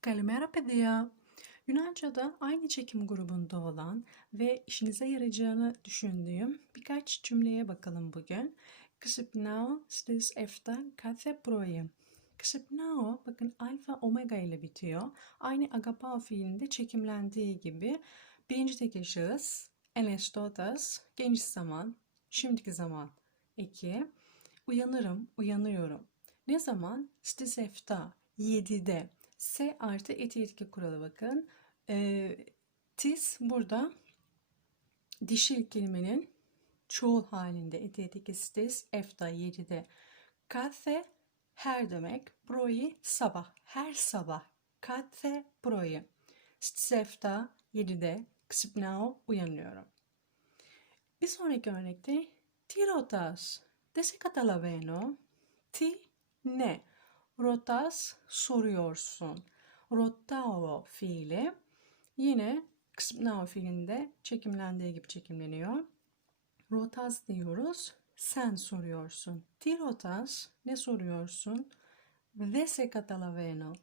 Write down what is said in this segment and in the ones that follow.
Kalimera παιδιά. Yunanca'da aynı çekim grubunda olan ve işinize yarayacağını düşündüğüm birkaç cümleye bakalım bugün. Ξυπνάω στις 7 κάθε πρωί. Ξυπνάω, bakın alfa omega ile bitiyor. Aynı agapao fiilinde çekimlendiği gibi birinci tekil şahıs, enestotas, geniş zaman, şimdiki zaman. 2. Uyanırım, uyanıyorum. Ne zaman? Στις 7, 7'de. S artı eti ilki kuralı bakın. E, tis burada dişil kelimenin çoğul halinde eti etikisi tis. Efta 7'de kathe her demek. Broyi sabah. Her sabah. Kathe broyi. Sefta 7'de Ksipnao uyanıyorum. Bir sonraki örnekte ti rotas, de se catalaveno, ti ne. Rotas soruyorsun. Rotao fiili yine kısmnao fiilinde çekimlendiği gibi çekimleniyor. Rotas diyoruz. Sen soruyorsun. Ti rotas ne soruyorsun? Ve se catalaveno.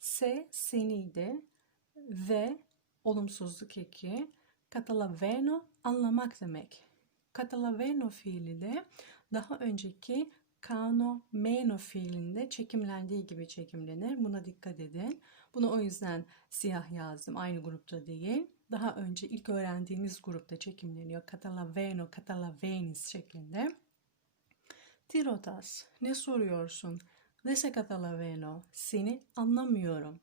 Se seniydi ve olumsuzluk eki. Catalaveno anlamak demek. Catalaveno fiili de daha önceki Kano meno fiilinde çekimlendiği gibi çekimlenir. Buna dikkat edin. Bunu o yüzden siyah yazdım. Aynı grupta değil. Daha önce ilk öğrendiğimiz grupta çekimleniyor. Catalaveno, Catalavenis şeklinde. Tirotas, ne soruyorsun? Dese Catalaveno, seni anlamıyorum.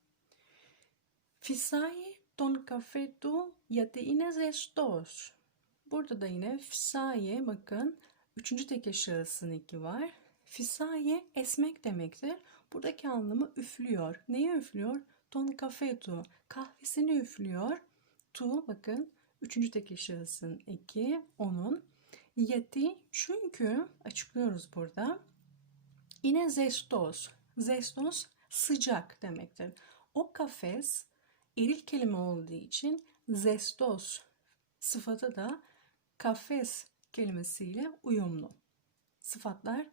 Fisai ton kafe tu yate ine zestos. Burada da yine fisaye bakın Üçüncü teke şahısın iki var. Fisaye esmek demektir. Buradaki anlamı üflüyor. Neyi üflüyor? Ton kafetu. Kahvesini üflüyor. Tu bakın üçüncü tekil şahısın iki onun. Yeti çünkü açıklıyoruz burada. Yine zestos. Zestos sıcak demektir. O kafes eril kelime olduğu için zestos sıfatı da kafes kelimesiyle uyumlu. Sıfatlar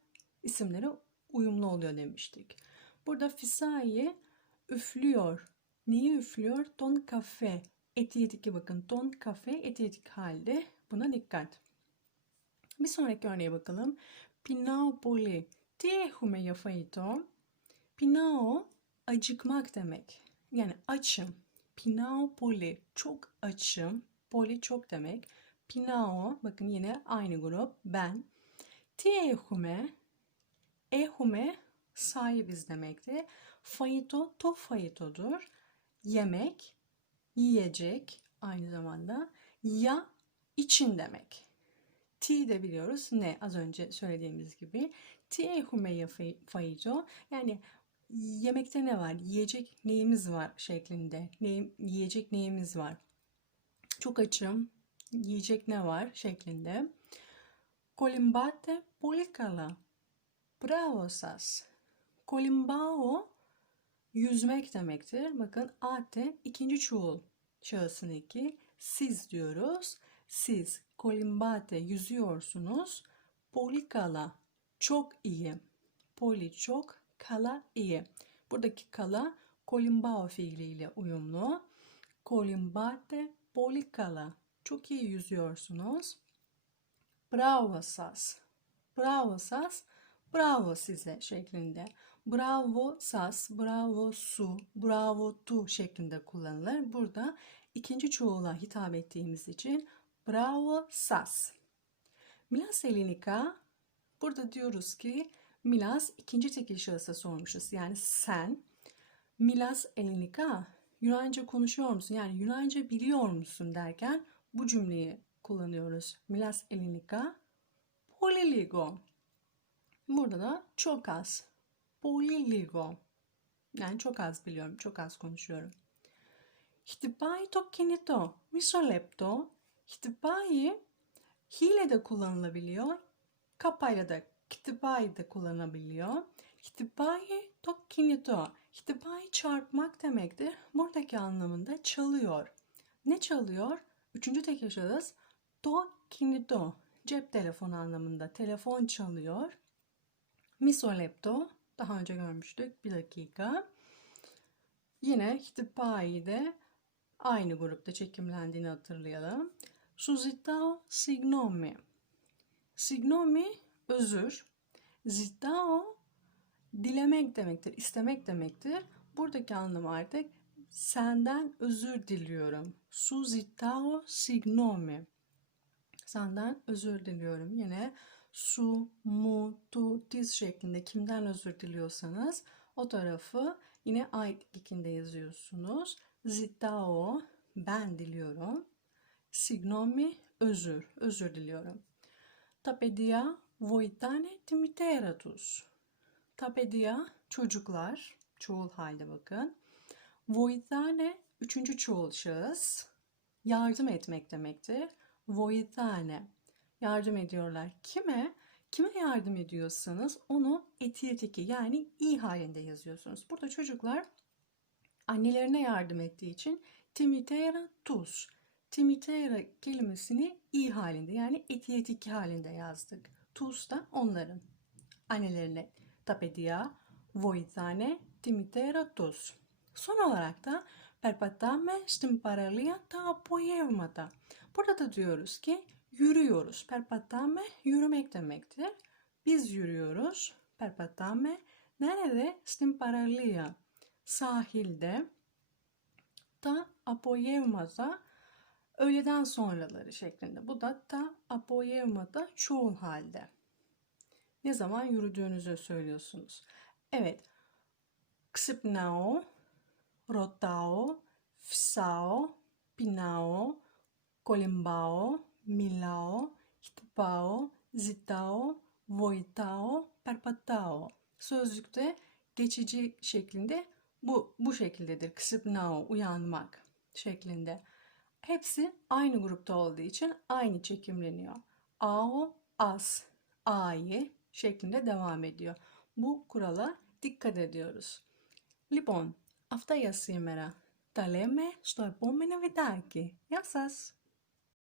isimlere uyumlu oluyor demiştik. Burada Fisai'yi üflüyor. Niye üflüyor? Ton kafe. Etiyetiki bakın. Ton kafe etiyetik halde. Buna dikkat. Bir sonraki örneğe bakalım. Pinao poli tehume yafaito. Pinao acıkmak demek. Yani açım. Pinao poli çok açım. Poli çok demek. Pinao bakın yine aynı grup ben. Tehume Ehume sahibiz demekti. Fayito to fayitodur. Yemek, yiyecek aynı zamanda. Ya için demek. Ti de biliyoruz ne az önce söylediğimiz gibi. Ti ehume ya fayito yani yemekte ne var? Yiyecek neyimiz var şeklinde. Ne, yiyecek neyimiz var? Çok açım. Yiyecek ne var şeklinde. Kolimbate polikala. Bravo sas. Kolimbao yüzmek demektir. Bakın ate ikinci çoğul şahısın iki. Siz diyoruz. Siz kolimbate yüzüyorsunuz. Polikala çok iyi. Poli çok, kala iyi. Buradaki kala kolimbao fiiliyle uyumlu. Kolimbate polikala. Çok iyi yüzüyorsunuz. Bravo sas. Bravo sas bravo size şeklinde. Bravo sas, bravo su, bravo tu şeklinde kullanılır. Burada ikinci çoğula hitap ettiğimiz için bravo sas. Milas elinika burada diyoruz ki Milas ikinci tekil şahısa sormuşuz. Yani sen Milas elinika Yunanca konuşuyor musun? Yani Yunanca biliyor musun derken bu cümleyi kullanıyoruz. Milas elinika poliligo. Burada da çok az. Πολύ λίγο. Yani çok az biliyorum, çok az konuşuyorum. Χτυπάει το κινητό. Μισό λεπτό. Χτυπάει hile de kullanılabiliyor. Kapayla da χτυπάει de kullanılabiliyor. Χτυπάει το κινητό. Χτυπάει çarpmak demektir. Buradaki anlamında çalıyor. Ne çalıyor? Üçüncü tek yaşarız. To kinido. Cep telefonu anlamında. Telefon çalıyor. Misolepto daha önce görmüştük. Bir dakika. Yine Hitipai de aynı grupta çekimlendiğini hatırlayalım. Suzitao signomi. Signomi özür. Zitao dilemek demektir, istemek demektir. Buradaki anlamı artık senden özür diliyorum. Suzitao signomi. Senden özür diliyorum. Yine su, mu, tu, tiz şeklinde kimden özür diliyorsanız o tarafı yine ait ikinde yazıyorsunuz. Zitao ben diliyorum. Signomi özür, özür diliyorum. Τα παιδιά βοηθάνε τη μητέρα τους. Τα παιδιά çocuklar, çoğul halde bakın. Βοηθάνε üçüncü çoğul şahıs. Yardım etmek demektir. Voithane. Yardım ediyorlar. Kime? Kime yardım ediyorsanız onu etiğeteki yani i halinde yazıyorsunuz. Burada çocuklar annelerine yardım ettiği için timitera tus. Timitera kelimesini i halinde yani etiyetik halinde yazdık. Tus da onların annelerine tapedia, voithane, timitera tus. Son olarak da perpatame στην παραλία τα απογεύματα. Burada da diyoruz ki yürüyoruz. Perpatame yürümek demektir. Biz yürüyoruz. Perpatame nerede? Στην παραλία. Sahilde. Ta απογεύματα öğleden sonraları şeklinde. Bu da ta απογεύματα çoğul halde. Ne zaman yürüdüğünüzü söylüyorsunuz. Evet. Ξυπνάω, ρωτάω, φυσάω, πεινάω, κολυμπάω, μιλάω, χτυπάω, ζητάω, voitao, perpatao. Sözlükte geçici şeklinde bu bu şekildedir. Kısıpnao, uyanmak şeklinde. Hepsi aynı grupta olduğu için aynı çekimleniyor. Ao, as, ai şeklinde devam ediyor. Bu kurala dikkat ediyoruz. Λοιπόν, αυτά για σήμερα. Τα λέμε στο επόμενο βιντεάκι. Γεια σας!